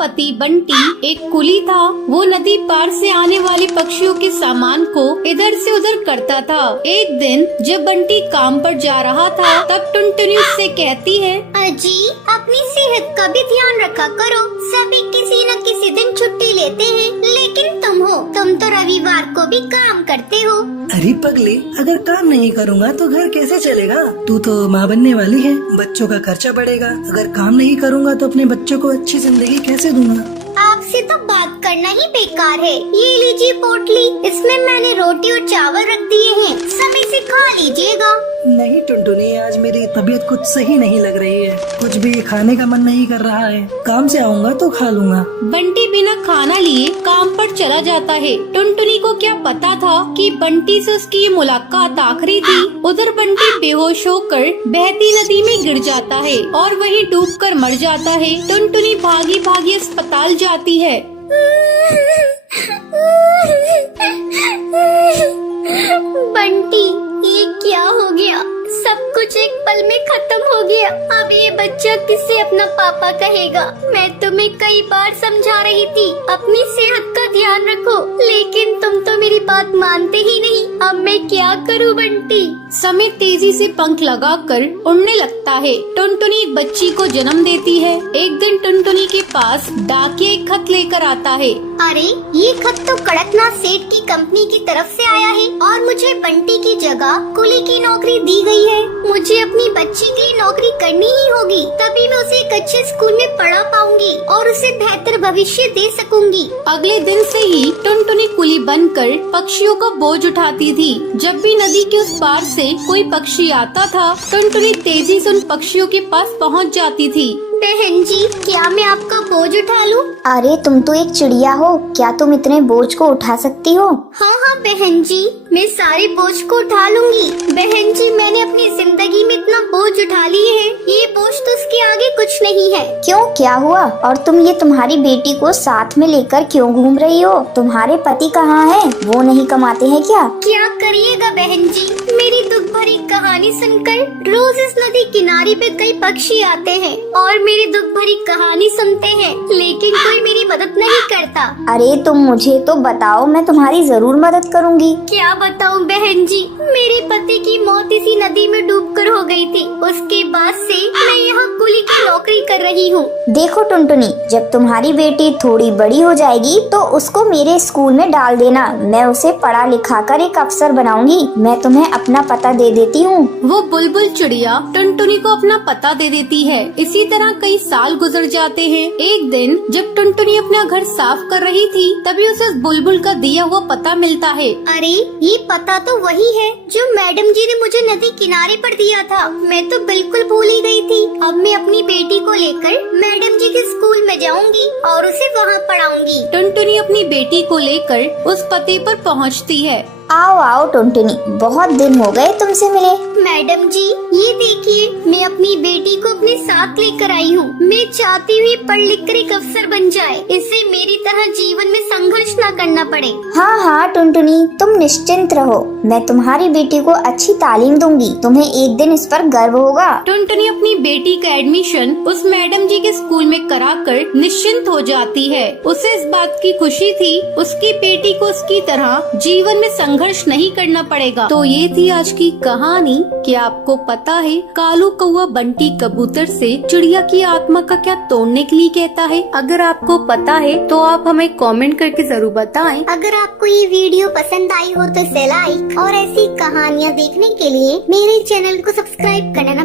पति बंटी एक कुली था। वो नदी पार से आने वाले पक्षियों के सामान को इधर से उधर करता था। एक दिन जब बंटी काम पर जा रहा था तब टुनटुनी उससे कहती है, अजी अपनी सेहत का भी ध्यान रखा करो। सभी किसी न किसी दिन छुट्टी लेते हैं, लेकिन तुम तो रविवार को भी काम करते हो। अरे पगली, अगर काम नहीं करूँगा तो घर कैसे चलेगा? तू तो माँ बनने वाली है, बच्चों का खर्चा बढ़ेगा। अगर काम नहीं करूँगा तो अपने बच्चों को अच्छी जिंदगी कैसे दूंगा? आपसे तो बात करना ही बेकार है। ये लीजिए पोटली, इसमें मैंने रोटी और चावल रख दिए हैं, समय से खा लीजिएगा। नहीं टुनटुनी, आज मेरी तबीयत कुछ सही नहीं लग रही है, कुछ भी खाने का मन नहीं कर रहा है। काम से आऊँगा तो खा लूँगा। बंटी बिना खाना लिए काम पर चला जाता है। टुनटुनी को क्या पता था कि बंटी से उसकी ये मुलाकात आखिरी थी। उधर बंटी बेहोश होकर बहती नदी में गिर जाता है और वहीं डूबकर मर जाता है। टुनटुनी भागी भागी अस्पताल जाती है। बंटी, ये क्या हो गया? सब कुछ एक पल में खत्म हो गया। अब ये बच्चा किससे अपना पापा कहेगा? मैं तुम्हें कई बार समझा रही थी अपनी सेहत का ध्यान रखो, लेकिन तुम तो मेरी बात मानते ही नहीं। अब मैं क्या करूं बंटी? समय तेजी से पंख लगाकर उड़ने लगता है। टुनटुनी एक बच्ची को जन्म देती है। एक दिन टुनटुनी के पास डाकिया एक खत लेकर आता है। अरे ये खत तो कड़कनाथ सेठ की कंपनी की तरफ से आया है और मुझे बंटी की जगह कुली की नौकरी दी गई है। मुझे अपनी बच्ची के लिए नौकरी करनी ही होगी, तभी मैं उसे एक अच्छे स्कूल में पढ़ा पाऊंगी और उसे बेहतर भविष्य दे सकूंगी। अगले दिन से ही टुनटुनी कुली बनकर पक्षियों का बोझ उठाती थी। जब भी नदी के उस पार से कोई पक्षी आता था, टुनटुनी तेजी से उन पक्षियों के पास पहुंच जाती थी। बहन जी, क्या मैं आपका बोझ उठा लूं? अरे तुम तो एक चिड़िया हो, क्या तुम इतने बोझ को उठा सकती हो? हाँ हाँ बहन जी, मैं सारे बोझ को उठा लूंगी। बहन जी, मैंने अपनी जिंदगी में इतना बोझ उठा लिए है, ये बोझ तो उसके आगे कुछ नहीं है। क्यों, क्या हुआ? और तुम ये तुम्हारी बेटी को साथ में लेकर क्यों घूम रही हो? तुम्हारे पति कहाँ हैं? वो नहीं कमाते हैं क्या? क्या करिएगा बहन जी, मेरी दुख भरी कहानी सुनकर रोज इस नदी किनारे पे कई पक्षी आते हैं और मेरी दुख भरी कहानी सुनते हैं, लेकिन कोई मेरी मदद नहीं करता। अरे तुम मुझे तो बताओ, मैं तुम्हारी जरूर मदद करूंगी। क्या बताऊं बहन जी, मेरे पति की मौत इसी नदी में डूबकर हो गई थी। उसके बाद से मैं यहाँ कुली की नौकरी कर रही हूँ। देखो टुनटुनी, जब तुम्हारी बेटी थोड़ी बड़ी हो जाएगी तो उसको मेरे स्कूल में डाल देना। मैं उसे पढ़ा लिखा कर एक अफसर बनाऊंगी। मैं तुम्हें अपना पता दे देती हूँ। वो बुलबुल चिड़िया टुनटुनी को अपना पता दे देती है। इसी तरह कई साल गुजर जाते हैं। एक दिन जब टुनटुनी अपना घर साफ कर रही थी, तभी उसे उस बुलबुल का दिया हुआ पता मिलता है। अरे ये पता तो वही है जो मैडम जी ने मुझे नदी किनारे पर दिया था। मैं तो बिल्कुल भूल ही गई थी। अब मैं अपनी बेटी को लेकर मैडम जी के स्कूल में जाऊंगी और उसे वहाँ पढ़ाऊंगी। टुनटुनी अपनी बेटी को लेकर उस पते पर पहुँचती है। आओ आओ टुनटुनी, बहुत दिन हो गए तुमसे मिले। मैडम जी, ये देखिए, मैं अपनी बेटी को अपने साथ लेकर आई हूँ। मैं चाहती हूँ पढ़ लिख कर एक अफसर बन जाए, इससे मेरी तरह जीवन में संघर्ष न करना पड़े। हाँ हाँ टुनटुनी, तुम निश्चिंत रहो, मैं तुम्हारी बेटी को अच्छी तालीम दूंगी। तुम्हें एक दिन इस पर गर्व होगा। टुनटुनी अपनी बेटी का एडमिशन उस मैडम जी के स्कूल में कराकर निश्चिंत हो जाती है। उसे इस बात की खुशी थी, उसकी बेटी को उसकी तरह जीवन में संघर्ष नहीं करना पड़ेगा। तो ये थी आज की कहानी। क्या आपको पता है कालू कौवा बंटी कबूतर से चिड़िया की आत्मा का क्या तोड़ने के लिए कहता है? अगर आपको पता है तो आप हमें कमेंट करके जरूर बताएं। अगर आपको ये वीडियो पसंद आई हो तो इसे लाइक और ऐसी कहानियाँ देखने के लिए मेरे चैनल को सब्सक्राइब करना ना